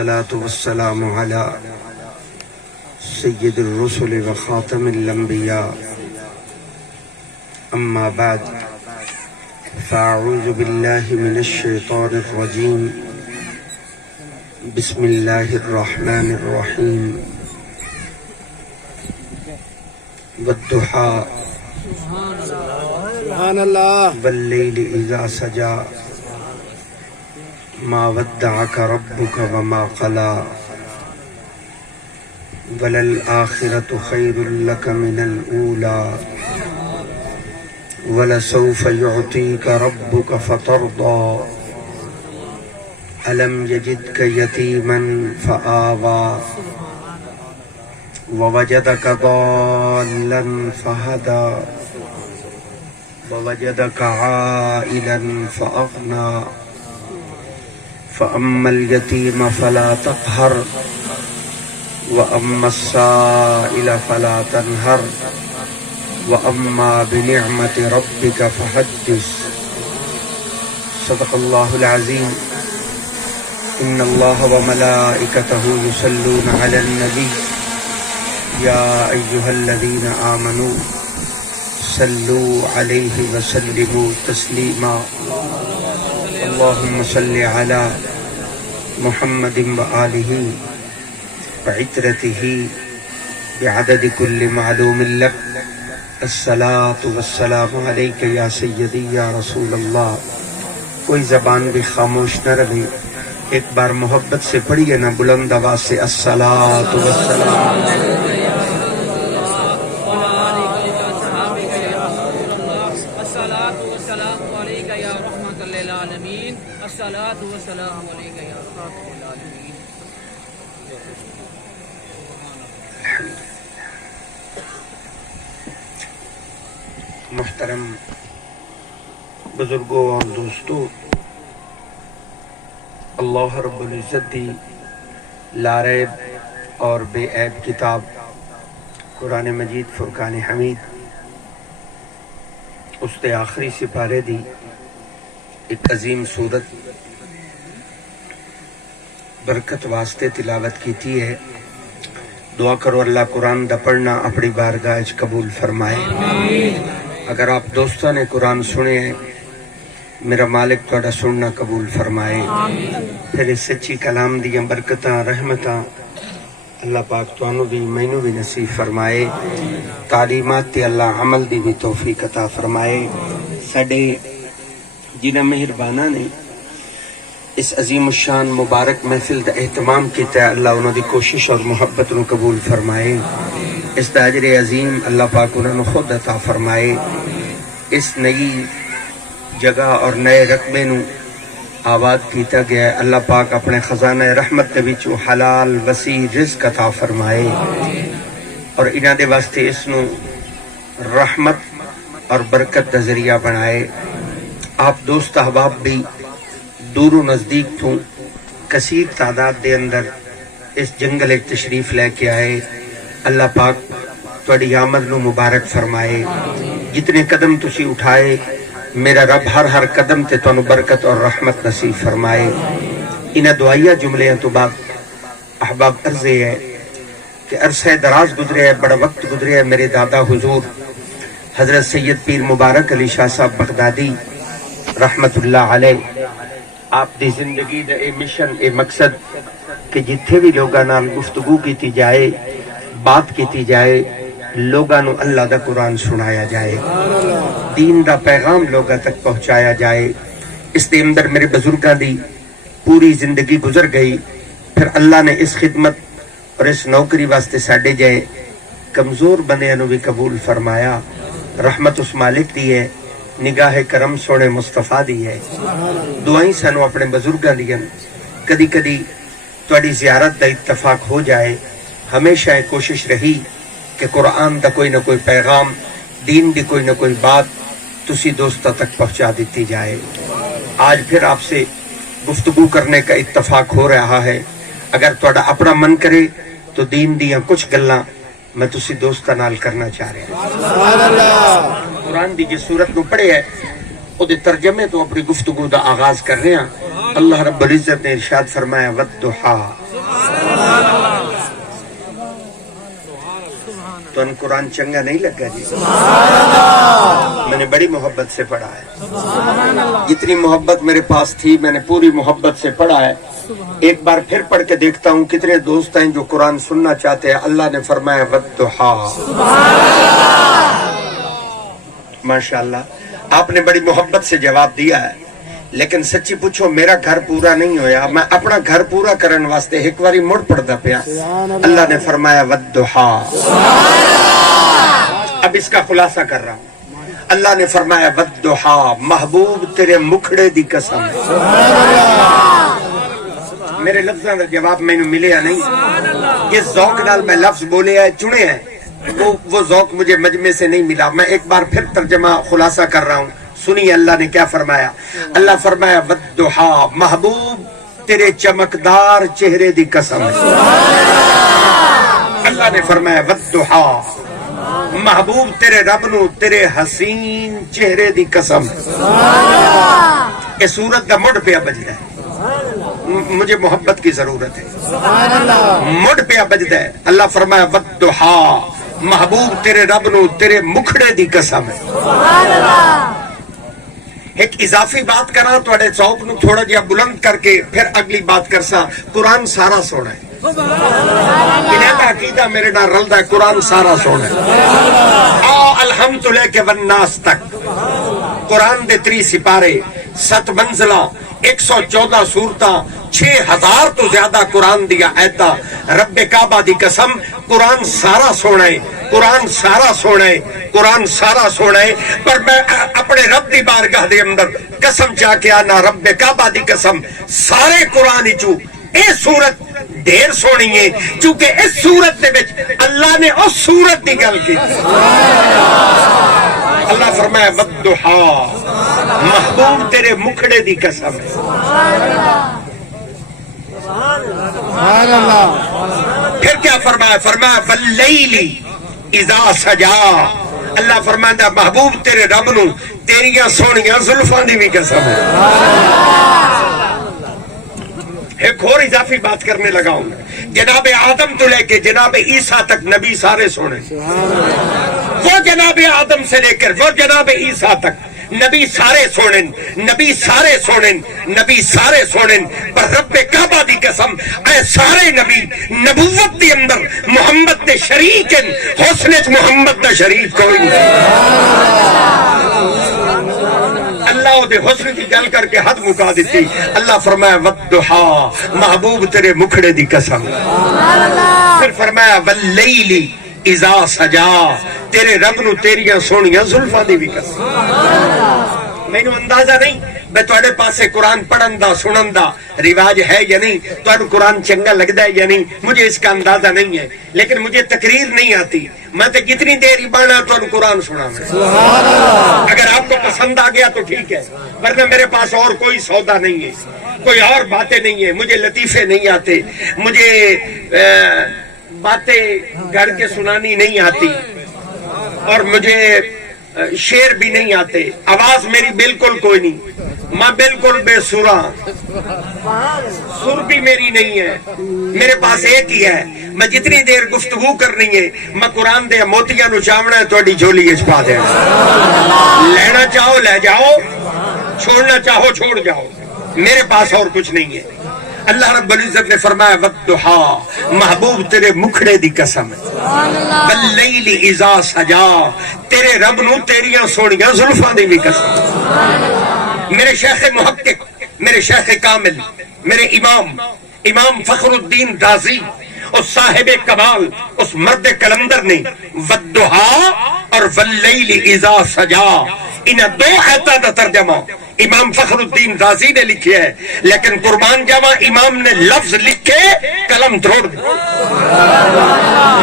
الصلاة والسلام على سيد الرسل وخاتم الأنبياء أما بعد فأعوذ بالله من الشيطان الرجيم بسم الله الرحمن الرحيم والضحى سبحان الله والليل إذا سجى ما ودعك ربك وما قلى وللآخرة خير لك من الأولى ولسوف يعطيك ربك فترضى ألم يجدك يتيما فآوى ووجدك ضالا فهدى ووجدك عائلا فأغنى فأما اليتيم فلا تقهر وأما السائل فلا تنهر وأما بنعمة ربك فحدث صدق الله العظيم إن الله وملائكته يصلون على النبي يا أيها الذين آمنوا صلوا عليه وسلموا تسليما اللهم صل على محمد وآله وعترته بعدد كل معلوم لك الصلاة والسلام عليك يا سيدي يا رسول اللہ. کوئی زبان بھی خاموش نہ رہے، ایک بار محبت سے پڑھیے نا بلند آواز سے الصلاة والسلام. محترم بزرگوں اور دوستوں، اللہ رب العزت دی لاریب اور بے عیب کتاب قرآن مجید فرقان حمید اس دے آخری سپارے دی ایک عظیم صورت برکت واسطے تلاوت کیتی ہے. دعا کرو اللہ قرآن دا پڑھنا اپنی بارگاہ وچ قبول فرمائے. اگر آپ دوستاں نے قرآن سنے ہیں، میرا مالک تہاڈا سننا قبول فرمائے. پھر اس سچی کلام دیاں برکتاں رحمتاں اللہ پاک تانوں بھی مینوں بھی نصیب فرمائے. تعلیمات تے اللہ عمل دی بھی توفیق عطا فرمائے. ساڈے جنہاں مہرباناں نے اس عظیم الشان مبارک محفل دا اہتمام کیتا ہے، اللہ انہاں دی کوشش اور محبت نو قبول فرمائے. اس دا اجر عظیم اللہ پاک انہاں نو خود عطا فرمائے. اس نئی جگہ اور نئے رقبے نو آباد کیتا گیا ہے، اللہ پاک اپنے خزانہ رحمت دے وچوں حلال وسیع رزق عطا فرمائے اور انہاں دے واسطے اس نو رحمت اور برکت دا ذریعہ بنائے. آپ دوست احباب بھی دور و نزدیک تو کثیر تعداد دے اندر اس جنگل ایک تشریف لے کے آئے. اللہ پاک تہاڈی آمد نو مبارک فرمائے. جتنے قدم تسی اٹھائے میرا رب ہر قدم تے تانوں برکت اور رحمت نصیب فرمائے. انہاں دعائیہ جملیاں تو بعد احباب عرض ہے کہ عرصہ دراز گزرے ہے، بڑا وقت گزرے ہے. میرے دادا حضور حضرت سید پیر مبارک علی شاہ صاحب بغدادی رحمت اللہ علیہ، آپ دی زندگی دا اے مشن اے مقصد کہ جتھے بھی لوگاں نال گفتگو کیتی جائے، بات کیتی جائے، لوگاں نو اللہ دا قرآن سنایا جائے، دین دا پیغام لوگاں تک پہنچایا جائے. اس دے اندر میرے بزرگاں دی پوری زندگی گزر گئی. پھر اللہ نے اس خدمت اور اس نوکری واسطے ساڈے جائے کمزور بندیاں نو بھی قبول فرمایا. رحمت اس مالک دی ہے، نگاہ کرم سونے مصطفیٰ دی ہے. دعائیں سانو اپنے بزرگاں دیاں کدی کدی تہاڈی زیارت دا اتفاق ہو جائے. ہمیشہ کوشش رہی کہ قرآن دا کوئی نہ کوئی پیغام، دین دی کوئی نہ کوئی بات تسی دوستاں تک پہنچا دیتی جائے. آج پھر آپ سے گفتگو کرنے کا اتفاق ہو رہا ہے. اگر تہاڈا اپنا من کرے تو دین دیاں کچھ گلاں میں تسی دوستاں نال کرنا چاہ رہا. قرآن دی جس سورت نو پڑھے ہے او دے ترجمے تو اپنی گفتگو دا آغاز کر رہے ہیں. اللہ رب العزت نے ارشاد فرمایا والضحیٰ تو ان قرآن چنگا نہیں لگا جی؟ میں نے بڑی محبت سے پڑھا ہے، جتنی محبت میرے پاس تھی میں نے پوری محبت سے پڑھا ہے۔ ایک بار پھر پڑھ کے دیکھتا ہوں کتنے دوست ہیں جو قرآن سننا چاہتے ہیں۔ اللہ نے فرمایا والضحیٰ، ماشاءاللہ آپ نے بڑی محبت سے جواب دیا ہے، لیکن سچی پوچھو میرا گھر پورا نہیں ہویا، میں اپنا گھر پورا کرن واسطے ایک باری مڑ پڑتا پیا۔ اللہ نے فرمایا والضحیٰ، اب اس کا خلاصہ کر رہا ہوں۔ اللہ نے فرمایا والضحیٰ، محبوب تیرے مکھڑے دی قسم۔ میرے لفظاں دا جواب میں نے ملیا نہیں، جس ذوق نال میں لفظ بولے ہیں چنے ہیں وہ ذوق مجھے مجمع سے نہیں ملا۔ میں ایک بار پھر ترجمہ خلاصہ کر رہا ہوں، سنیے اللہ نے کیا فرمایا۔ اللہ فرمایا والضحیٰ، محبوب تیرے چمکدار چہرے دی قسم ہے۔ اللہ نے فرمایا والضحیٰ، محبوب تیرے رب نو تیرے حسین چہرے دی قسم ہے۔ یہ سورت دا مڈ پہ بجدا ہے، مجھے محبت کی ضرورت ہے، مڈ پہ بجدا ہے۔ اللہ فرمایا والضحیٰ، محبوب تیرے رب نو تیرے مکھڑے دی قسم ہے۔ ایک اضافی بات کرا تھوڑے چوک نو تھوڑا جہا بلند کر کے پھر اگلی بات کرسا۔ قرآن سارا سونا ہے، انہیں کا عقیدہ میرے نال رلدا ہے، قرآن سارا سونا ہے۔ الحمد للہ کے والناس تک قرآن دے 3 سپارے، 7 منزلہ، 114 سورتاں، 6000 تو زیادہ قرآن دیا آیتاں۔ رب کعبہ دی قسم قرآن سارا سونا ہے، قرآن سارا سونا ہے، قرآن سارا سونا ہے۔ پر میں اپنے رب دی بارگاہ دے اندر قسم چاہ کے آنا، رب کعبہ دی قسم سارے قرآن چو اے سورت ڈھیر سونی ہے، چونکہ اس سورت دے وچ اللہ نے اس سورت دی گل کی۔ اللہ فرمایا والضحیٰ، محبوب تیرے مکھڑے دی قسم ہے۔ پھر کیا فرمایا؟ فرمایا واللیل اذا سجا، اللہ فرمایا محبوب تیرے رب نو تیریاں سونیاں زلفاں دی بھی قسم ہے۔ ایک اور اضافی بات کرنے لگا ہوں، جناب آدم تو لے کے جناب عیسیٰ تک نبی سارے سونے، وہ جناب آدم سے لے کر وہ جناب عیسیٰ تک نبی سارے سونن، نبی سارے سونن، نبی سارے سونن۔ پر رب کعبہ دی قسم اے سارے نبی نبوت دی اندر محمد دے شریک ہیں، حسن وچ محمد دا شریک کوئی نہیں۔ اللہ دے حسن کی گل کر کے حد مکا دیتی۔ اللہ فرمایا والضحیٰ، محبوب تیرے مکھڑے دی قسم۔ پھر فرمایا واللیل اذا سجا، تیرے رب نو تیریاں سونیاں زلفاں دی بھی قسم۔ مینوں اندازہ نہیں میں تواڈے پاسے قرآن پڑھن دا سنن دا رواج ہے یا نہیں، تواڈوں قرآن چنگا لگدا ہے یا نہیں، مجھے اس کا اندازہ نہیں ہے، لیکن مجھے تقریر نہیں آتی۔ میں تو جتنی دیر ہی بڑھنا تواڈوں قرآن سناواں، اگر آپ کو پسند آ گیا تو ٹھیک ہے، ورنہ میرے پاس اور کوئی سودا نہیں ہے، کوئی اور باتیں نہیں ہیں، مجھے لطیفے نہیں آتے، مجھے باتیں گھر کے سنانی نہیں آتی، اور مجھے شعر بھی نہیں آتے، آواز میری بالکل کوئی نہیں، میں بالکل بے سراں، سر بھی میری نہیں ہے، میرے پاس ایک ہی ہے، میں جتنی دیر گفتگو کرنی ہے میں قرآن دے موتیاں نو چاونا ہے تہاڈی جھولی وچ پا دینا، لینا چاہو لے جاؤ، چھوڑنا چاہو چھوڑ جاؤ، میرے پاس اور کچھ نہیں ہے۔ اللہ رب العزت نے فرمایا والضحیٰ، محبوب تیرے مکھڑے دی قسم ہے، واللیل اذا سجا، تیرے رب نو تیریاں سونیاں زلفاں دی بھی قسم۔ میرے شیخ محقق، میرے شیخ کامل، میرے امام فخر الدین رازی، اس صاحب کمال، اس مرد کلندر نے والضحیٰ اور واللیل اذا سجا ان 2 آیتاں دا ترجمہ امام فخر الدین رازی نے لکھی ہے، لیکن قربان جاواں امام نے لفظ لکھ کے قلم توڑ دی،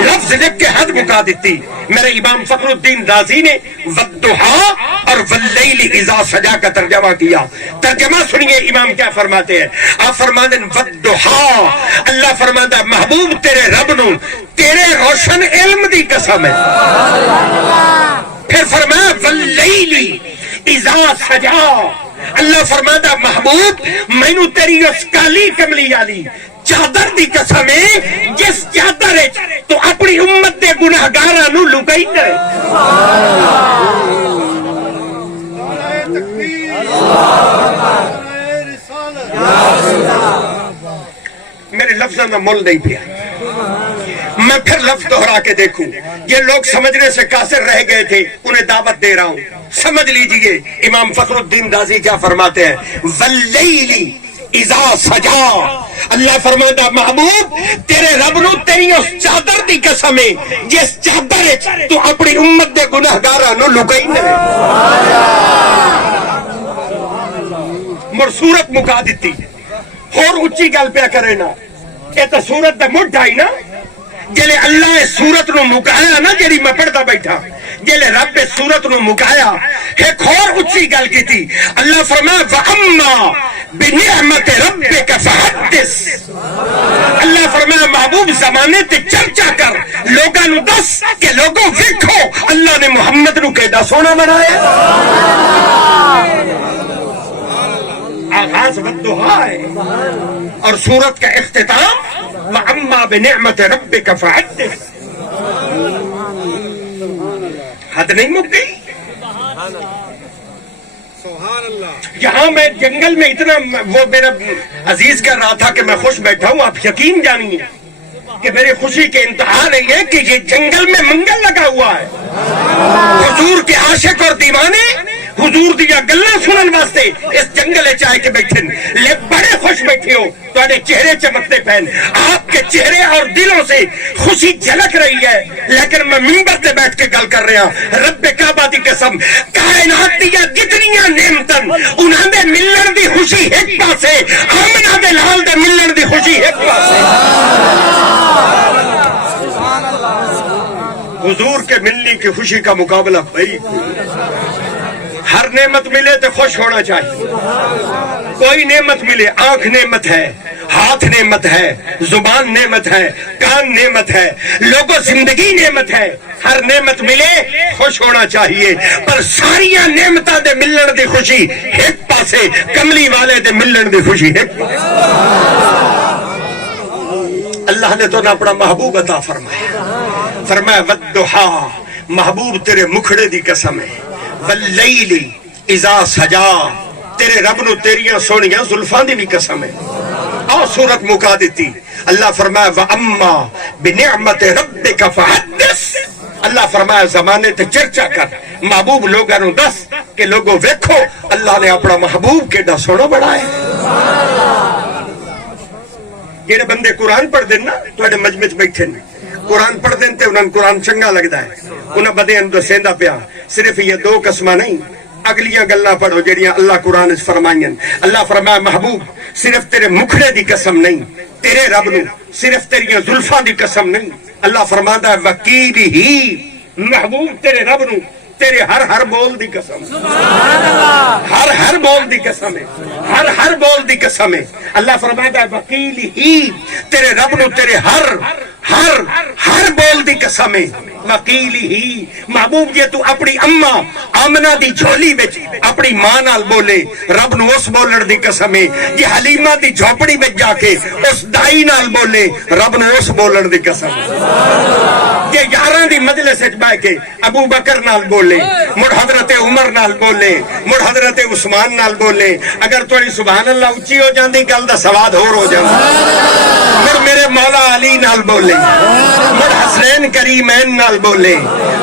لفظ لکھ کے حد مکا دیتی۔ میرے امام فخر الدین رازی نے والضحیٰ اور واللیل اذا سجا کا ترجمہ کیا۔ ترجمہ سنیے امام کیا فرماتے ہیں، آپ فرماتے ہیں والضحیٰ، اللہ فرماتا ہے محبوب تیرے رب نو تیرے روشن علم دی قسم ہے۔ پھر فرمایا واللیل اذا سجا، اللہ فرماتا محبوب مینوں تیری اس کالی کملی والی چادر دی قسم ہے جس چادر تو اپنی امت دے گناہگاراں نو لکائی کرے. میرے لفظوں میں مول نہیں پیا. میں پھر لفظ دہرا کے دیکھوں. یہ لوگ سمجھنے سے قاصر رہ گئے تھے, انہیں دعوت دے رہا ہوں, سمجھ لیجئے. امام فخر الدین رازی کیا فرماتے ہیں؟ واللیل اذا سجا. اللہ فرماتا محبوب تیرے رب نو تیری اس چادر دی قسم ہے جس چادر تو اپنی امت دے گناہگاراں نو لکائی نہ. مر صورت مکا دیتی. اور اچھی گل پیا کرے نا, یہ تو صورت دا مٹھ آئی نا. جلے اللہ اس صورت نو مکایا نا, جیڑی میں پڑھتا بیٹھا, جلے رب اس صورت نو مکایا ایک اور اچھی گل کی تھی. اللہ فرمایا وَأَمَّا بِنِعْمَتِ رَبِّكَ فَحَدِّثْ. اللہ فرمایا محبوب زمانے تے چرچا کر, لوگاں نو دس کہ لوگوں ویکھو اللہ نے محمد نو کیڈا سونا بنایا. آغاز والدہا ہے اور سورت کا اختتام وَأَمَّا بِنِعْمَتِ رَبِّكَ فَحَدِّثْ. حد نہیں مک گئی. یہاں میں جنگل میں اتنا, وہ میرا عزیز کر رہا تھا کہ میں خوش بیٹھا ہوں. آپ یقین جانیے کہ میری خوشی کے انتہا نہیں ہے کہ یہ جنگل میں منگل لگا ہوا ہے. حضور کے عاشق اور دیوانے حضور دیا گلاں سنن واسطے اس جنگل چاہے کے بیٹھے لے بڑے خوش بیٹھے ہو. تواڈے چہرے چمکتے پہن, آپ کے چہرے اور دلوں سے خوشی جھلک رہی ہے. لیکن میں منبر تے بیٹھ کے گل کر رہا, رب کعبہ دی قسم کائنات دیا جتنیاں نعمتاں انہاں دے ملن دی خوشی ایک پاسے, آمنہ دے لال دے ملن دی خوشی ایک پاسے. حضور کے ملنے کی خوشی کا مقابلہ بھائی. ہر نعمت ملے تو خوش ہونا چاہیے. کوئی نعمت ملے, آنکھ نعمت ہے, ہاتھ نعمت ہے, زبان نعمت ہے, کان نعمت ہے, لوگوں زندگی نعمت ہے. ہر نعمت ملے خوش ہونا چاہیے, پر ساریاں نعمتاں دے ملن دی خوشی ایک پاسے, کملی والے دے ملن دی خوشی ایک پاسے. اللہ نے تو نہ اپنا محبوب عطا فرمایا. فرمایا والضحا, محبوب تیرے مکھڑے دی قسم ہے. واللیل اذا سجا, تیرے رب نو تیریاں سونیاں زلفاں دی بھی قسم ہے. اور سورت مکا دیتی. اللہ فرمایا وَأَمَّا بِنِعْمَتِ رَبِّكَ فَحَدِّثْ. اللہ فرمایا زمانے تے چرچا کر, محبوب لوگاں نو دس کہ لوگوں ویکھو اللہ نے اپنا محبوب کیڈا سونا بنایا. جڑے بندے قرآن پڑھ دین نا, تواڈے مجمع وچ بیٹھے نے, قرآن پڑھ دین تے انہاں قرآن چنگا لگدا ہے. انہاں بدیاں نو دسیندا پیا صرف یہ دو قسماں نہیں, اگلیاں گلاں پڑھو جڑیاں اللہ قرآن وچ فرمائیں. اللہ فرمایا محبوب صرف تیرے مکھڑے دی قسم نہیں, تیرے رب نو صرف تیریاں زلفاں دی قسم نہیں. اللہ فرماندا ہے وکیل ہی, محبوب تیرے رب نو تیرے ہر ہر بول دی قسم, ہر ہر بول دی قسم ہے, ہر ہر بول دی قسم ہے. اللہ فرماتا ہے وکیل ہی, تیرے رب نو تیرے ہر ہر ہر بول دی قسم ہے. وکیل ہی محبوب جے تو اپنی اماں آمنہ دی جھولی وچ اپنی ماں نال بولے, رب نو اس بولن دی قسم ہے. جے حلیمہ دی جھوپڑی وچ جا کے اس دائی نال بولے, رب نو اس بولن دی قسم ہے. جے یاراں دی مجلس وچ بیٹھ کے ابو بکر نال بولے, مڑ حضرت عمر نال بولے, مڑ حضرت عثمان نال بولے, اگر تھوڑی سبحان اللہ اچھی ہو جاندی گل دا سواد ہور ہو جاندا. مڑ میرے مولا علی نال بولے, مڑ حسین کریمین نال بولے,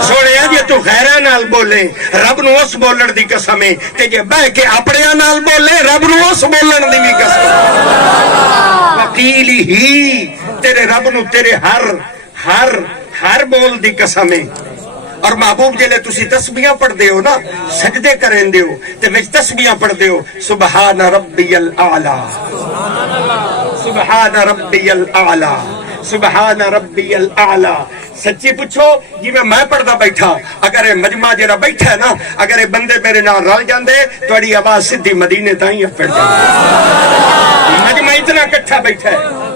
سوڑیا جے تو غیراں نال بولے, رب نو اس بولن دی قسم ہے. تے جے بیٹھ کے اپڑیاں نال بولے, رب نو اس بولن دی بھی قسم. وکیل ہی, تیرے رب نو تیرے ہر ہر ہر بول دی قسم ہے. اور محبوب جلے تسی تسبیحاں پڑھ دے ہو نا, سجدے کریں دے ہو تے وچ تسبیحاں پڑھ دے ہو سبحان ربی الاعلی, سبحان ربی الاعلی, سبحان ربی الاعلی. سچی پوچھو جی میں پڑھدا بیٹھا, اگر یہ مجمع جڑا بیٹھا ہے نا, اگر یہ بندے میرے نال رل جاندے تہاڈی آواز سیدھی مدینے تائیں پڑ جاندی. مجمع اتنا اکٹھا بیٹھا ہے,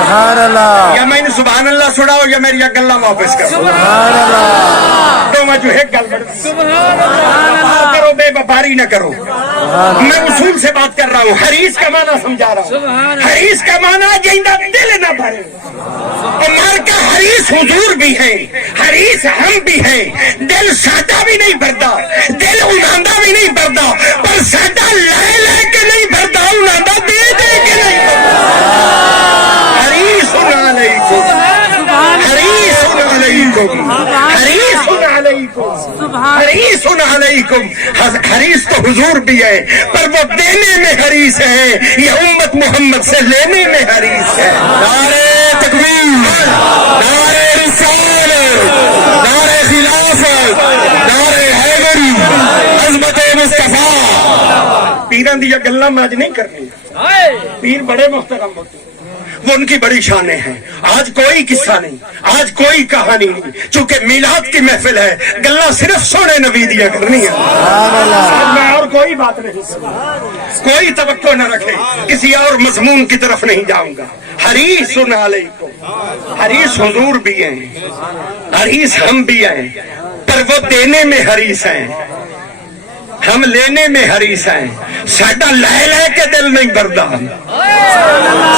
سبحان اللہ یا میں سبحان اللہ سناؤ یا میری گلا واپس کرو. سبحان اللہ تو میں جو ایک گل بڑھ کرو بے وفاری نہ کرو. میں اصول سے بات کر رہا ہوں. حریص کا معنی سمجھا رہا ہوں. حریص کا معنی جیندہ دل نہ بھرے. عمر کا حریص حضور بھی ہے, حریص ہم بھی ہیں. دل ساڈا بھی نہیں بھردا, دل انہاں بھی نہیں بھردا, پر ساڈا لے لے کے نہیں بھردا, انہاں دے دے کے نہیں بھردا. حریص علیکم, حریص علیکم, حریص علیکم, حریص علیکم. حریص تو حضور بھی ہے, پر وہ دینے میں حریص ہے, یہ امت محمد سے لینے میں حریص ہے. نعرہ تکبیر, نعرہ رسالت, نعرہ خلافت, نعرہ حیدری, عظمت مصطفیٰ. پیران دی گلاں میں آج نہیں کرنی. پیر بڑے محترم ہوتے ہیں, وہ ان کی بڑی شانیں ہیں. آج کوئی قصہ نہیں, آج کوئی کہانی نہیں, چونکہ میلاد کی محفل ہے. گلا صرف سونے نبی دیا کرنی ہے. میں اور کوئی بات نہیں کروں, کوئی توقع نہ رکھے, کسی اور مضمون کی طرف نہیں جاؤں گا. حریص علیکم, حریص حضور بھی ہیں, حریص ہم بھی ہیں, پر وہ دینے میں حریص ہیں, ہم لینے میں حریص ہیں. ساڈا لے لے کے دل نہیں بھردا,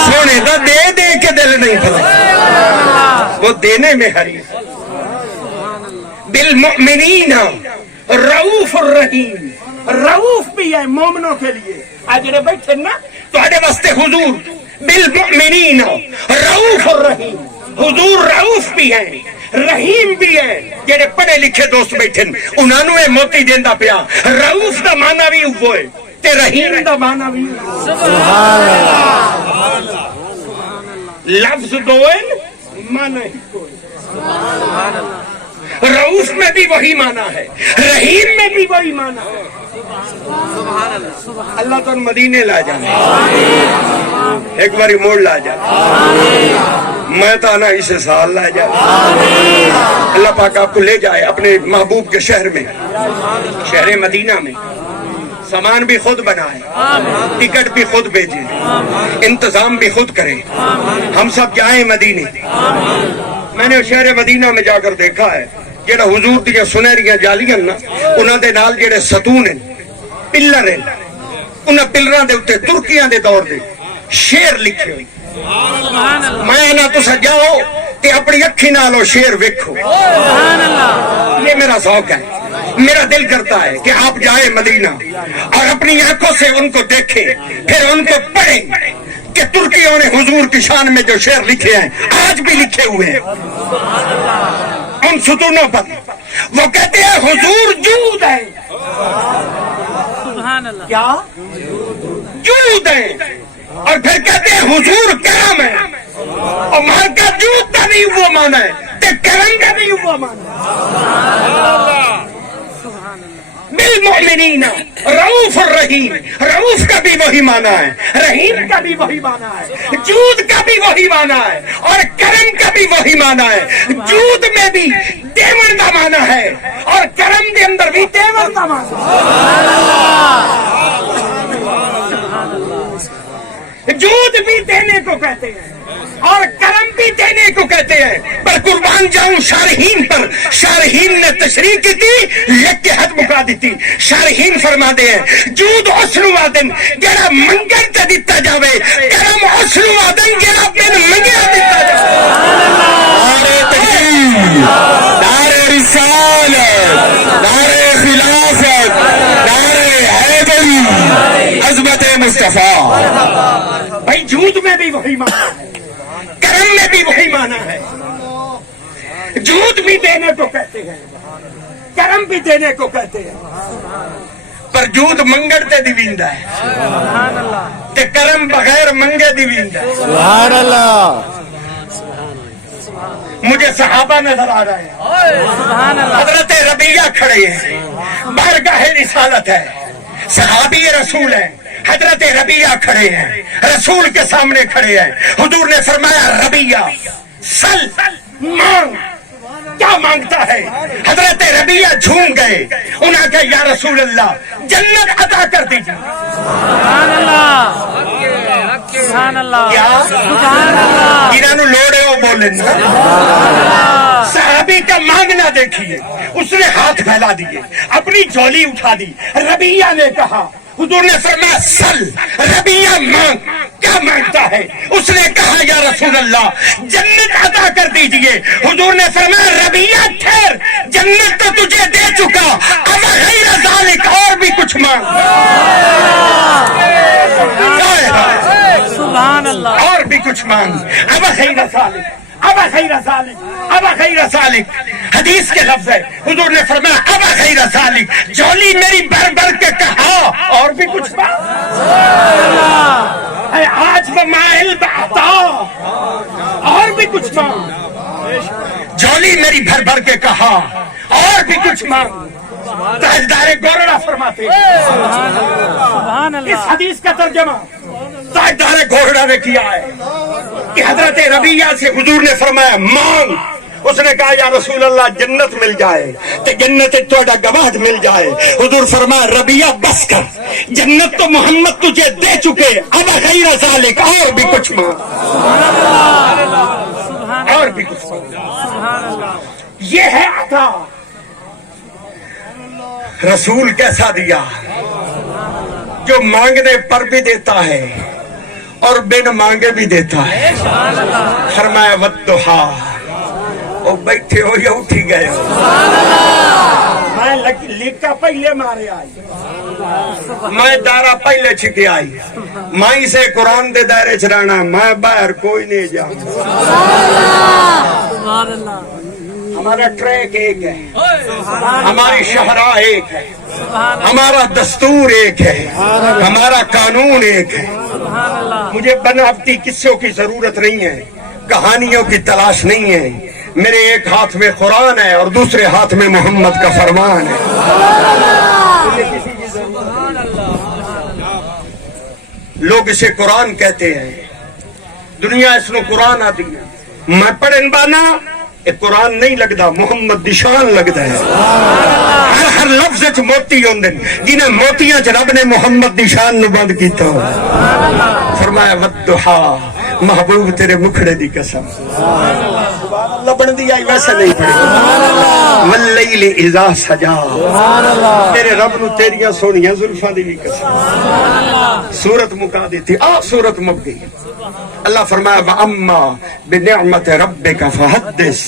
سونے دا دے دے کے دل نہیں بھردا, وہ دینے میں حریص. بالمؤمنین رؤوف الرحیم, رؤوف بھی ہے مومنوں کے لیے. آج جڑے بیٹھے نا تواڈے واسطے حضور بالمؤمنین رؤوف الرحیم, حضور رؤوف بھی ہیں, رحیم بھی ہے. جڑے پڑھے لکھے دوست بیٹھے انہاں نوں اے موتی دیندا پیا. رؤوف دا معنی بھی اوہ ہے تے رحیم دا معنی بھی. سبحان اللہ, لفظ دوئن معنی ہی کوئی. رؤوف میں بھی وہی معنی ہے, رحیم میں بھی وہی معنی ہے. اللہ تو مدینے لا جانے, ایک باری موڑ لا جائے, میں تو آنا اسے سال لا جائے. اللہ پاک آپ کو لے جائے اپنے محبوب کے شہر میں, شہر مدینہ میں. سامان بھی خود بنائے, ٹکٹ بھی خود بھیجے, انتظام بھی خود کرے. ہم سب جائیں مدینے. میں نے شہر مدینہ میں جا کر دیکھا ہے جڑا حضور دیا سنہریاں جالیاں نا, انہاں دے نال جڑے ستون ہیں, پلر ہیں, انہاں پلراں دے اوتے ترکیاں دے دور دے شعر لکھے ہوئے. میں نہ تسا جاؤ تے اپنی اکھی نالو شعر ویکھو. یہ میرا ذوق ہے, میرا دل کرتا ہے کہ آپ جائیں مدینہ اور اپنی آنکھوں سے ان کو دیکھیں, پھر ان کو پڑھیں کہ ترکیوں نے حضور کی شان میں جو شعر لکھے ہیں آج بھی لکھے ہوئے ہیں ان ستونوں پر. وہ کہتے ہیں حضور جود ہے. کیا جود ہے, اور پھر کہتے ہیں حضور کرم ہے. اور ماں کا جود کا نہیں وہ مانا ہے, تے کرم کا نہیں وہ مانا. بالمؤمنین رؤوف الرحیم, رؤوف کا بھی وہی معنی ہے, رحیم کا بھی وہی معنی ہے, جود کا بھی وہی معنی ہے, اور کرم کا بھی وہی معنی ہے. جود میں بھی دیون کا معنی ہے اور کرم کے اندر بھی دیون کا معنی ہے. جود بھی دینے کو کہتے ہیں اور کرم بھی دینے کو کہتے ہیں. پر قربان جاؤں شارحین پر, شارحین نے تشریح کی تھی, لکھ کے حد مکا دیتی. شارحین فرما دے ہیں جود اسلو وادن جڑا منگر تے دیتا جاوے, کرم اسلو وادن جڑا بن منگیا دیتا جاوے. نعرہ تکبیر, نعرہ رسالت, نعرہ خلافت, نعرہ حیدری, عظمت مصطفیٰ. بھائی جود میں بھی وہی معنی ہے, کرم میں بھی وہی معنی ہے. جود بھی دینے کو کہتے ہیں, کرم بھی دینے کو کہتے ہیں, پر جود منگڑ تے دیویندا ہے تے کرم بغیر منگے دیویندا ہے. سبحان اللہ. مجھے صحابہ نظر آ رہے ہیں, حضرت ربیہ کھڑے ہیں, بارگاہ رسالت ہے, صحابی رسول ہیں. حضرت ربیہ کھڑے ہیں, رسول کے سامنے کھڑے ہیں. حضور نے فرمایا ربیہ سل مانگ, کیا مانگتا ہے؟ حضرت ربیہ جھوم گئے, انہوں نے کہا یا رسول اللہ جنت عطا کر دیجیے. کیا انہوں نے لوڑ ہے وہ بولے نا. صحابی کا مانگنا دیکھیے, اس نے ہاتھ پھیلا دیے, اپنی جھولی اٹھا دی. ربیہ نے کہا, حضور نے فرمایا سل, ربیہ مانگ, کیا مانگتا ہے؟ اس نے کہا یا رسول اللہ جنت عطا کر دیجئے. حضور نے فرمایا ربیہ ٹھہر, جنت تو تجھے دے چکا, اب غیر ذالک اور بھی کچھ مانگ. سبحان اللہ. اور بھی کچھ مانگ, اب غیر ذالک, اب غیر ذالک, اب غیر ذالک. حدیث کے لفظ ہے, حضور نے فرمایا اب غیر ذالک, جھولی میری بھر بھر کے کہا اور بھی کچھ مانگ. آج وہ مائل بہتا اور بھی کچھ مانگ. جھولی میری بھر بھر کے کہا اور بھی کچھ مانگ. تاجدار گورڑا فرماتے سبحان اس اللہ. حدیث کا ترجمہ تاجدار گورڑا نے کیا ہے کہ حضرت ربیہ سے حضور نے فرمایا مانگ. اس نے کہا یا رسول اللہ جنت مل جائے تو جنت تھوڑا گواہ مل جائے. حضور فرمایا ربیہ بس کر, جنت تو محمد تجھے دے چکے, اب غیر ذالک اور بھی کچھ مانگ, اور بھی کچھ مانگ. یہ ہے عطا. رسول کیسا دیا, جو مانگنے پر بھی دیتا ہے اور بن مانگے بھی دیتا ہے. فرمایا والضحیٰ, وہ بیٹھے ہو یا اٹھی گئے ہو, میں لکھا پہلے مارے آئی, میں دارا پہلے چھکے آئی, مائی سے قرآن دے دائرے چرانا, میں باہر کوئی نہیں جاؤں. سبحان اللہ. ہمارا ٹریک ایک ہے, ہماری شہراہ ایک ہے, ہمارا دستور ایک ہے, ہمارا قانون ایک ہے. مجھے بناوٹی قصوں کی ضرورت نہیں ہے, کہانیوں کی تلاش نہیں ہے. میرے ایک ہاتھ میں قرآن ہے اور دوسرے ہاتھ میں محمد کا فرمان ہے. لوگ اسے قرآن کہتے ہیں, دنیا اس نو قرآن آتی ہے. میں پڑھن بانا یہ قرآن نہیں لگتا, محمد دی شان لگتا ہے. ہر لفظ وچ موتی ہوندے, جنہیں موتیاں چ رب نے محمد دی شان نو بند کیتا. فرمایا والضحیٰ, محبوب تیرے مکھڑے دی قسم. اللہ بندی آئی ویسے نہیں پڑھی. واللیل اذا سجا, تیرے رب نو تیریاں سونیاں زلفاں دی بھی قسم. سورت مکا دیتی, سورت مک گئی. اللہ فرمایا واما بنعمت ربک فحدث.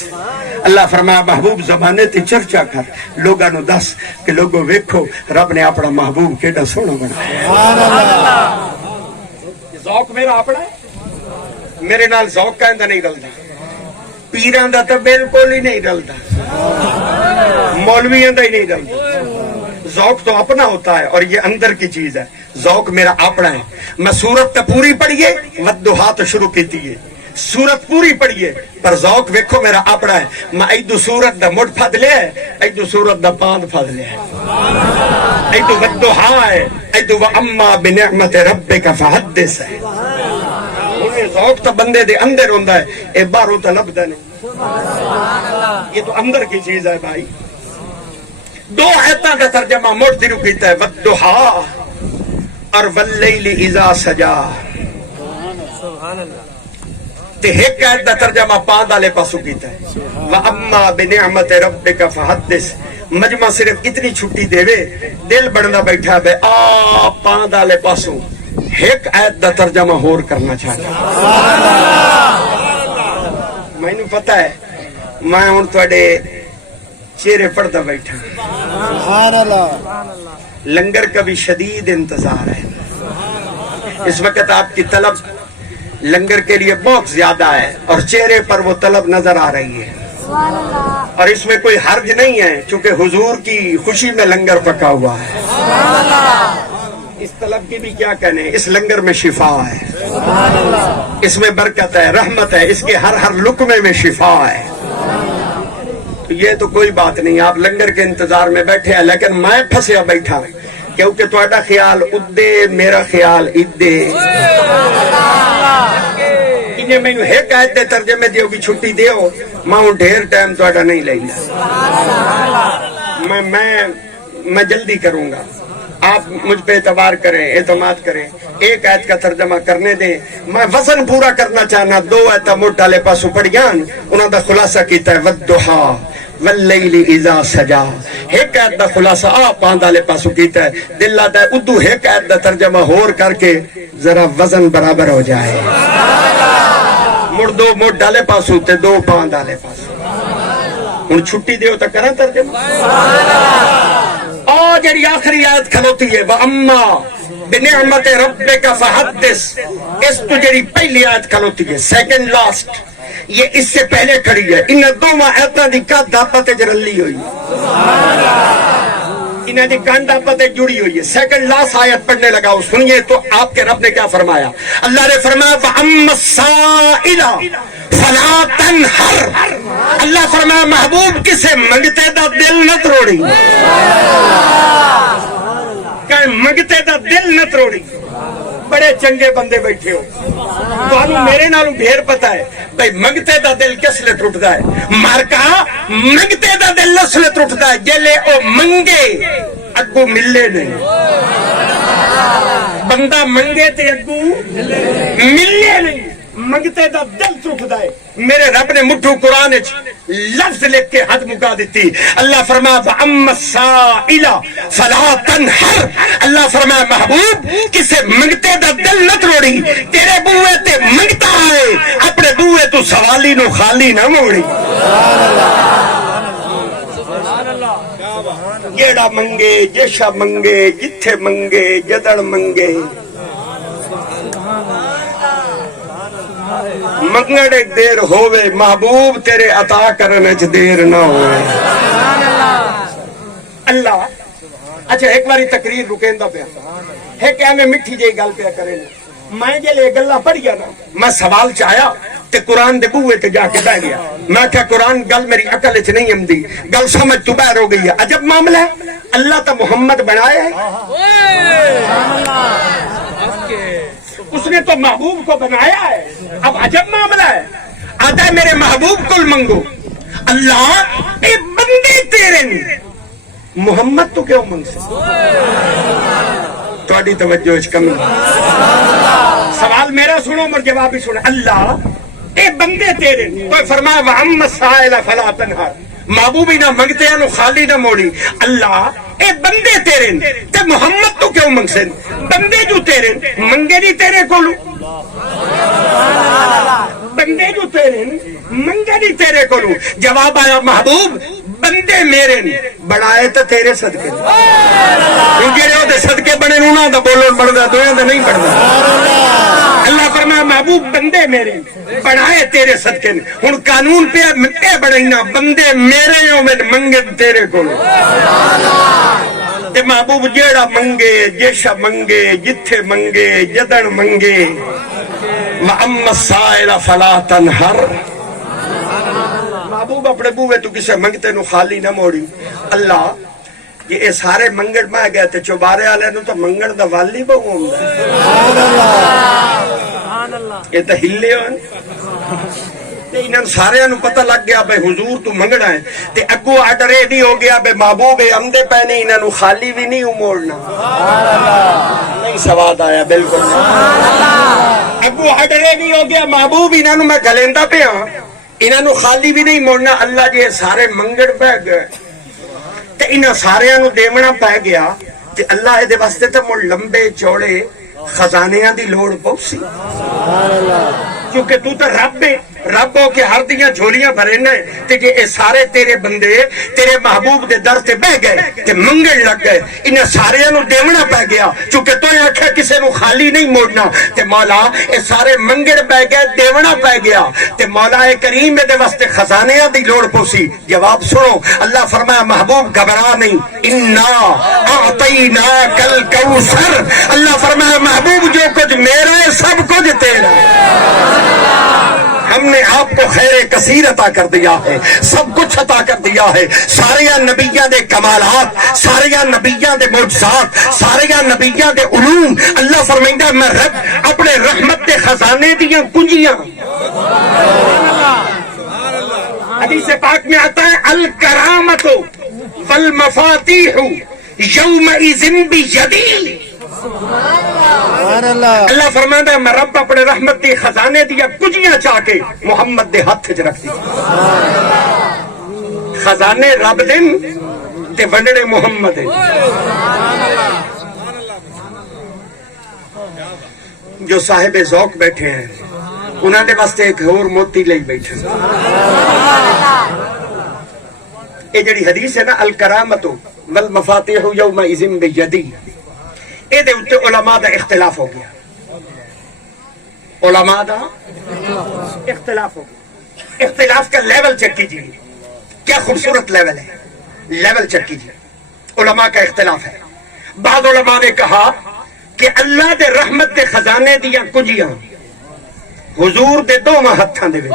اللہ فرمایا محبوب زبانے تے چرچا کر, لوگاں نو دس کہ لوگو ویکھو رب نے اپنا محبوب کیڑا سونا بنایا. ذوق میرا اپنا ہے, میرے نال ذوق کہندا نہیں رلدا, پیراں دا تے بالکل ہی نہیں رلدا, مولویاں دا ہی نہیں رلدا. ذوق تو اپنا ہوتا ہے اور یہ اندر کی چیز ہے. ذوق میرا اپنا ہے. میں سورت تے پوری پڑھیے, والضحیٰ تو شروع کیتی ہے, سورت پوری پڑھیے, پر ذوق ویکھو میرا اپنا ہے. میں ایدو سورت دا مٹھ پھد لیا ہے, ایدو سورت دا پاند پھد لیا ہے. ایدو والضحیٰ ہے, ایدو واما بنعمت ربک فحدث ہے. ذوق تو بندے دے اندر ہوندا ہے, اے باہروں تے لبدا نہیں. یہ تو اندر کی چیز ہے بھائی. دو آیتاں کا ترجمہ موٹ شروع کیتا ہے, والضحیٰ اور واللیل اذا سجا. تے ایک آیت دا ترجمہ پاند والے پاسوں کیتا ہے, واما بنعمت ربک فحدث. مجمع صرف اتنی چھٹی دے وے, دل بننا بیٹھا ہے پاند والے پاسوں ایک آیت دا ترجمہ ہور کرنا چاہتا. مینوں پتہ ہے, میں ہن تواڈے چہرے پڑھتا بیٹھا. لنگر کا بھی شدید انتظار ہے. اس وقت آپ کی طلب لنگر کے لیے بہت زیادہ ہے اور چہرے پر وہ طلب نظر آ رہی ہے, اور اس میں کوئی حرج نہیں ہے چونکہ حضور کی خوشی میں لنگر پکا ہوا ہے. اس طلب کی بھی کیا کہنے, اس لنگر میں شفا ہے, اس میں برکت ہے, رحمت ہے, اس کے ہر لقمے میں شفا ہے. یہ تو کوئی بات نہیں, آپ لنگر کے انتظار میں بیٹھے ہیں, لیکن میں پھنسیا بیٹھا کیونکہ تہاڈا خیال ادے, میرا خیال ادے. انہیں میں ایک آیت دے ترجمے دیو کی چھٹی دیو, میں ڈھیر ٹائم تہاڈا نہیں لیندا. میں جلدی کروں گا. آپ مجھ پہ اعتبار کریں, اعتماد کریں. ایک آیت کا ترجمہ کرنے دیں, میں وزن پورا کرنا چاہنا. 2 آیتاں موٹا لے پاسو پڑھیاں, انہاں دا خلاصہ کیتا ہے والضحا واللیل اذا سجا. ایک آیت دا خلاصہ آپ آندہ لے پاسو کیتا ہے. دل لاتا ہے ادو ایک آیت دا ترجمہ ہور کر کے ذرا وزن برابر ہو جائے. مڑ 2 موٹ ڈالے پاسو تے 2 پاں ڈالے پاسو. ہن چھٹی دیو تا کرا ترجمہ. اور جڑی آخری آیت کھلوتی ہے وَأَمَّا بِنِعْمَتِ رَبِّكَ فَحَدِّثْ, اس تو جڑی پہلی آیت کھلوتی ہے, سیکنڈ لاسٹ, یہ اس سے پہلے کھڑی ہے. انہاں دوواں آیتاں دی کد آپس وچ رلی ہوئی ہے, انہاں دی کند آپس وچ جڑی ہوئی ہے. سیکنڈ لاسٹ آیت پڑھنے لگا, سنیے تو آپ کے رب نے کیا فرمایا. اللہ نے فرمایا وَأَمَّا السَّائِلَ فَلَا تَنْهَرْ. اللہ فرمایا محبوب کسے منگتے دا دل نہ توڑی, کہ منگتے دا دل نہ توڑی. بڑے چنگے بندے بیٹھے ہو, تو میرے نالوں ڈھیر پتا ہے بھائی منگتے دا دل کس لئے ٹوٹدا ہے. مارکا منگتے دا دل اس لئے ٹوٹدا ہے جلے او منگے اگو ملے نہیں. بندہ منگے تے اگو ملے نہیں, منگتے دا دل ٹوٹدا ہے. میرے رب نے مٹھو قرآن لفظ لکھ کے حد مکا دیتی. اللہ فرمایا وَأَمَّا السَّائِلَ فَلَا تَنْهَرْ. اللہ فرمایا محبوب کسے منگتے دا دل نہ توڑی, تیرے بوئے تے منگتا آئے, اپنے بوئے تو سوالی نو خالی نہ موڑی. جیڑا منگے جیشا منگے جتھے منگے جدڑ منگے, منگڑ ایک دیر ہووے محبوب تیرے عطا کرنے چ دیر نہ ہوئے. اللہ اچھا ایک باری تقریر رکیندا پیا ہے کہ میں مٹھی جی گل پیا کرے. میں جلے گلاں پڑھیا نا, میں سوال چاہیا تے قرآن دے بوئے تے جا کے بیٹھ گیا. میں کہا قرآن گل میری عقل وچ نہیں آندی, گل سمجھ تو باہر ہو گئی ہے. عجب معاملہ ہے, اللہ تو محمد بنایا ہے, اس نے تو محبوب کو بنایا ہے. اب عجب معاملہ ہے, آتا ہے میرے محبوب کو منگو. اللہ اے بندے تیرے محمد تو کیوں منگ سکتے. تھوڑی توجہ اس کمی, سوال میرا سنو مر جواب بھی سنو. اللہ اے بندے تیرے, تو فرمایا وَأَمَّا السَّائِلَ فَلَا تَنْهَرْ. محبوب ہی نہ منگتے ہیں نو خالی نہ موڑی. اللہ اے بندے تیرے تے محمد تو کیوں منگ سن. بندے جو تیرے منگے نہیں تیرے کولو, بندے جو تیرے منگے نہیں تیرے کولو. جواب آیا محبوب بندے میرے بڑھائے تو تیرے صدقے, جڑے وہ صدقے بنے انہاں دا بولن بڑھدا, دویاں دا نہیں بڑھدا. اللہ فرمایا محبوب بندے میرے بڑھائے تیرے صدقے. ہن قانون پہ اے بڑھائینا بندے میرے ہو میں منگے تیرے کولو. تے محبوب جیڑا منگے جیشا منگے جتھے منگے جدن منگے. وَأَمَّا السَّائِلَ فَلَا تَنْهَرْ. محبوب اپنے بوئے تو کسے منگتے نو خالی نہ موڑی. اللہ یہ سارے منگڑ میں گئے تے چوبارے والے نو تو منگڑ دا والی بہو ہوندا ہے, یہ تو ہلے ہون. انہاں سارے نو پتہ لگ گیا بے حضور تو منگڑا ہے, تے اگو آرڈر یہ نہیں ہو گیا بے محبوب عمدے پہ نہیں انہاں نو خالی بھی نہیں موڑنا. نہیں سواد آیا بالکل. اگو آرڈر یہ نہیں ہو گیا محبوب انہاں نو میں گلیندا پیا, انہاں نو خالی بھی نہیں موڑنا. اللہ جی سارے منگڑ پہ گئے تے انہاں سارے نو دیونا پہ گیا, تے اللہ دے واسطے تے مڑ لمبے چوڑے خزانیاں دی لوڑ پوسی. کیونکہ تو تے رب ہے, رب ہو کے ہر دیاں جھولیاں بھرنا ہے. تے کہ اے سارے تیرے بندے تیرے محبوب دے در تے بہ گئے تے منگڑ لگ گئے, انہاں سارے نو دیونا پہ گیا. چونکہ تو آکھیا کسے نو خالی نہیں موڑنا, تے مولا اے سارے منگڑ پہ گئے دیونا پہ گیا, تے مولا کریم دے واسطے خزانیاں دی لوڑ پوسی. جواب سنو, اللہ فرمایا محبوب گھبرا نہیں, انا اعطیناک الکوثر. اللہ فرمایا محبوب جو کچھ میرا ہے سب کچھ تیرا ہے. ہم نے آپ کو خیر کثیر عطا کر دیا ہے, سب کچھ عطا کر دیا ہے. سارے نبیاں دے کمالات, سارے نبیاں دے معجزات, سارے نبیاں دے علوم. اللہ فرمائندا میں رب اپنے رحمت دے خزانے دیاں کنجیاں. حدیث پاک میں آتا ہے الکرامت والمفاتیح یومئذ بیدی. سبحان اللہ. اللہ فرماندا ہے میں رب اپنے رحمت دی خزانے دیا کجیاں چاہ کے محمد دے ہاتھ چ رکھ دی. خزانے رب دن تے ونڈڑے محمد ہیں. جو صاحب ذوق بیٹھے ہیں انہوں نے واسطے ایک اور موتی لے بیٹھے. یہ جڑی حدیث ہے نا الکرامت والمفاتیح یومئذ بیدی، اے دے اتے علماء دا اختلاف ہو گیا. علماء دا اختلاف ہو گیا. اختلاف کا لیول چیک کیجیے، کیا خوبصورت لیول ہے. لیول چیک کیجیے، علماء کا اختلاف ہے. بعض علماء نے کہا کہ اللہ دے رحمت دے خزانے دیا کجیاں حضور دے دوواں ہتھاں دے وچ.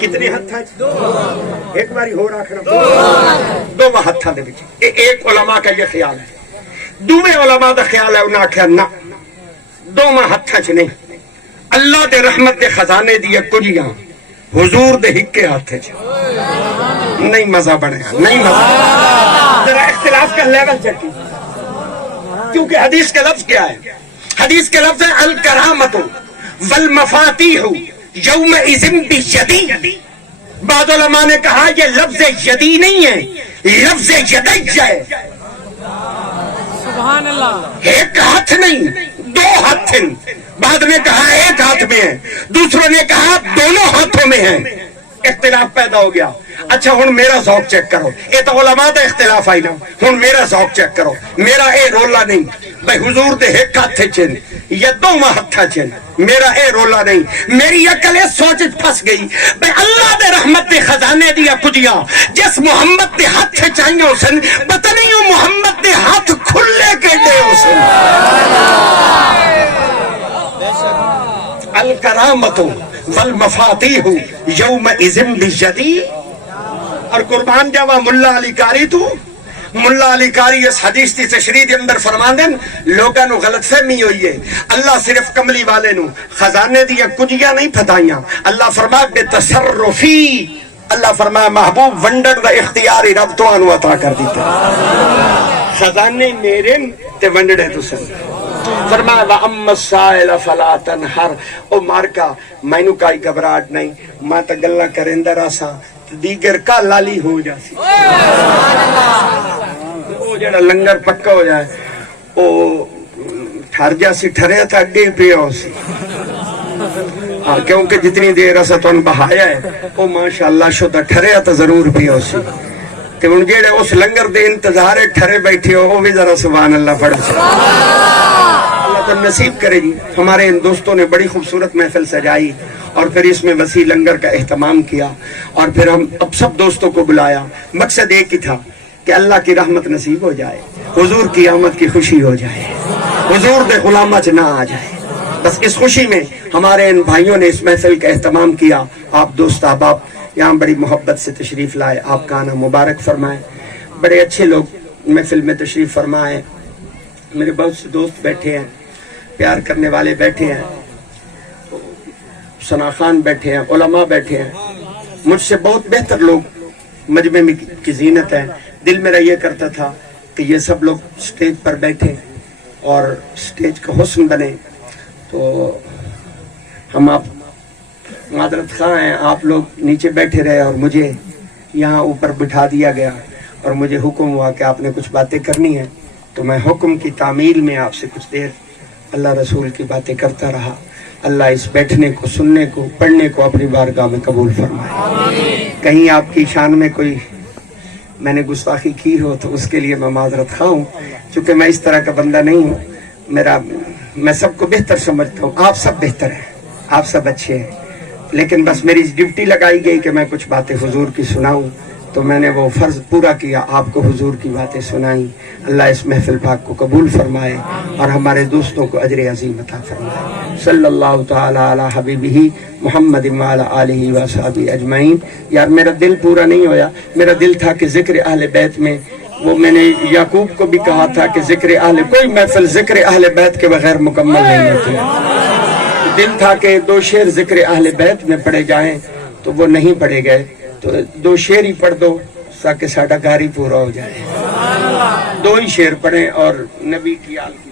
کتنے ہتھاں؟ ایک باری ہو آخر دوواں ہتھاں دے وچ. ایک علماء کا یہ خیال ہے. دوویں علماء دا خیال ہے انہاں آخیا نہ دوواں ہتھاں چ نہیں، اللہ دے رحمت دے خزانے دیا کجیاں حضور دے ہکے ہاتھ چ. نہیں مزہ بنیا، نہیں مزہ. ذرا اختلاف کا لیول چیک کیجیے، کیونکہ حدیث کا لفظ کیا ہے؟ حدیث کے لفظ ہے الکرامت والمفاتیح یومئذ بیدی. بعض علماء نے کہا یہ لفظ یدی نہیں ہے، لفظ یدی ہے. سبحان اللہ. ایک ہاتھ نہیں دو ہاتھ ہیں. بعد نے کہا ایک ہاتھ میں ہے، دوسروں نے کہا دونوں ہاتھوں میں ہے. اختلاف پیدا ہو گیا. اچھا ہن میرا ذوق چیک کرو. یہ تو علماء دا اختلاف آئی نا، ہن میرا ذوق چیک کرو. میرا اے رولا نہیں بھائی حضور دے ایک ہاتھ چن یا دوواں ہتھاں چن، میرا اے رولا نہیں. میری عقل اس سوچ پھس گئی بھائی اللہ دے رحمت دے خزانے دیا کجیاں جس محمد دے ہاتھ چاہیے سن، پتہ نہیں وہ محمد دے ہاتھ کھلے کیڑے ہو سن. الکرامت والمفاتیح یومئذ بیدی. اور قربان جاوا ملا علی کاری تو ملا علی کاری اس حدیث کی تشریح دے اندر فرماندے لوگاں نو غلط فہمی ہوئی ہے. اللہ صرف کملی والے نو خزانے دیا کجیاں نہیں پھتائیاں. اللہ فرمایا بے تصرفی، اللہ فرمایا محبوب ونڈن دا اختیاری رب تو انو عطا کر دیتا. خزانے میرے تے ونڈڑے تو سن. فرمایا وَأَمَّا السَّائِلَ فَلَا تَنْهَرْ. او مارکا مینوں کائی گھبراہٹ نہیں، میں تے گلاں کریندا رہساں دیگر کا لالی ہو جاسی. وہ جڑا لنگر پکا ہو جائے او ٹھر جاسی ٹھریا تھا اگے پیا ہو سی. ہاں کیونکہ جتنی دیر اسا تن بہایا ہے او ماشاءاللہ شدہ ٹھریا تو ضرور پیا ہو سی. تے ہن جڑے اس لنگر دے انتظار ٹھرے بیٹھے ہو وہ بھی ذرا سبحان اللہ پڑھ سکتے. اللہ تو نصیب کرے گی. ہمارے ان دوستوں نے بڑی خوبصورت محفل سجائی اور پھر اس میں وسیع لنگر کا اہتمام کیا اور پھر ہم اب سب دوستوں کو بلایا. مقصد ایک ہی تھا کہ اللہ کی رحمت نصیب ہو جائے، حضور کی آمد کی خوشی ہو جائے، حضور دے غلامہ چ نہ آ جائے. بس اس خوشی میں ہمارے ان بھائیوں نے اس محفل کا اہتمام کیا. آپ دوست احباب یہاں بڑی محبت سے تشریف لائے، آپ کا آنا مبارک فرمائے. بڑے اچھے لوگ محفل میں تشریف فرمائے. میرے بہت سے دوست بیٹھے ہیں، پیار کرنے والے بیٹھے ہیں، ثنا خان بیٹھے ہیں، علماء بیٹھے ہیں، مجھ سے بہت بہتر لوگ مجمع میں کی زینت ہے. دل میرا یہ کرتا تھا کہ یہ سب لوگ سٹیج پر بیٹھے اور سٹیج کا حسن بنے. تو ہم آپ معذرت خواہ ہیں، آپ لوگ نیچے بیٹھے رہے اور مجھے یہاں اوپر بٹھا دیا گیا اور مجھے حکم ہوا کہ آپ نے کچھ باتیں کرنی ہیں. تو میں حکم کی تعمیل میں آپ سے کچھ دیر اللہ رسول کی باتیں کرتا رہا. اللہ اس بیٹھنے کو، سننے کو، پڑھنے کو اپنی بارگاہ میں قبول فرمائے. کہیں آپ کی شان میں کوئی میں نے گستاخی کی ہو تو اس کے لیے میں معذرت خواہ ہوں، چونکہ میں اس طرح کا بندہ نہیں ہوں. میں سب کو بہتر سمجھتا ہوں. آپ سب بہتر ہیں، آپ سب اچھے ہیں، لیکن بس میری ڈیوٹی لگائی گئی کہ میں کچھ باتیں حضور کی سناؤں تو میں نے وہ فرض پورا کیا، آپ کو حضور کی باتیں سنائیں. اللہ اس محفل پاک کو قبول فرمائے اور ہمارے دوستوں کو اجر عظیم عطا فرمائے. صلی اللہ تعالی علی حبیبہ محمد وعلی آلہ وصحبہ اجمعین. یار میرا دل پورا نہیں ہویا. میرا دل تھا کہ ذکر اہل بیت میں، وہ میں نے یعقوب کو بھی کہا تھا کہ کوئی محفل ذکر اہل بیت کے بغیر مکمل نہیں ہوتی. دل تھا کہ 2 شعر ذکر اہل بیت میں پڑھے جائیں تو وہ نہیں پڑھے گئے. تو 2 شعر ہی پڑھ دو، تاکہ ساڈا گھر ہی پورا ہو جائے. دو ہی شعر پڑھیں اور نبی کی آل کی